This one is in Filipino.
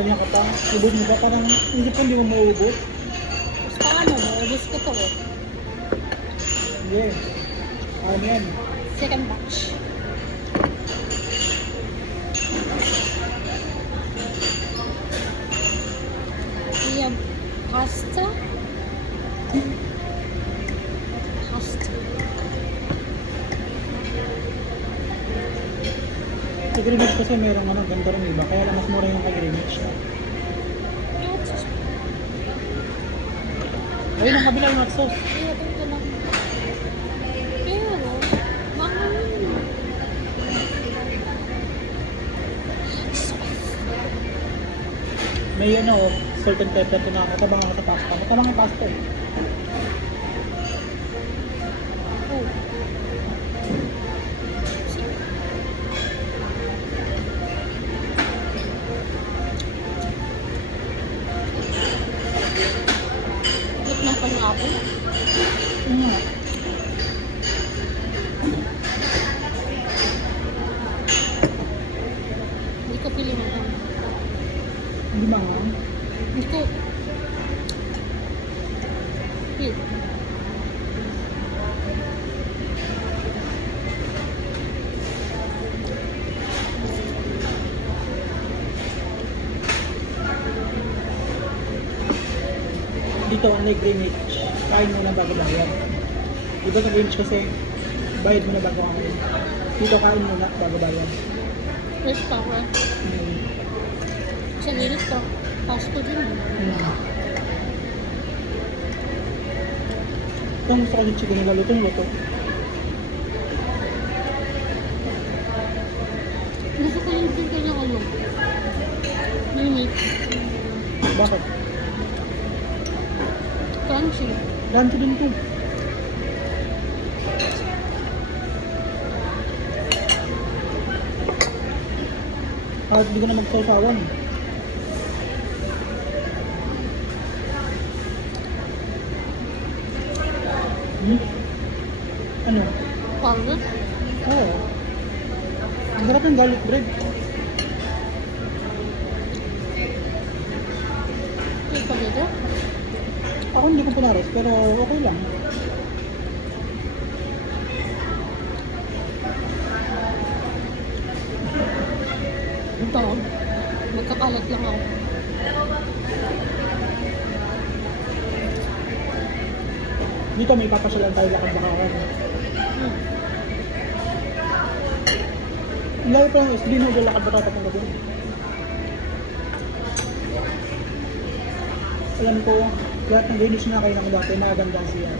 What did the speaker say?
Kanya ka pa, ubod mo ba? Parang hindi pa hindi mo maubod. Tapos paano mo? Ubus ko to eh. Yes. Ano yan? Second batch. We have pasta. Pasta. Sa Greenwich kasi merong ano, ganda rin iba. Kaya lang mas mura yung kay Greenwich. Ayun ang kabila yung hot sauce. Kaya ito lang. Pero, mahal yun. May ano, salt and pepper ito na katabang sa pasta. Matabang yung pasta eh. Oh. Ba't ng pangako? Nga. Hindi ko feeling mo. Hindi ba nga? Hindi ko. Feel. Dito, unlike Greenwich, kain mo na bago bayad. Dito sa Greenwich kasi, bayad mo na bago kain. Dito kain mo na bago bayad. Fresh power. Sa lilit ko. Fast food yun. Ito ang gusto ko yung chicken nila, lutong-luto. Gusto ko yung chicken yung ano. Unique. Bakit? Crunchy. Rancho din ito. Kahit hindi ko na magsawsawan. Ano? Powder. Oo. Ang sarap ng garlic bread. Yung pa dito. Ako hindi ko pinaros, pero okay lang. Ito. Magkakalat lang ako. Dito may papasyalan tayo lakad baka ako. Ang lalo pa lang SB mo, lakad ba tayo papunta doon? Alam ko, lahat ng Greenwich na kayo ng dati, magagandang siya.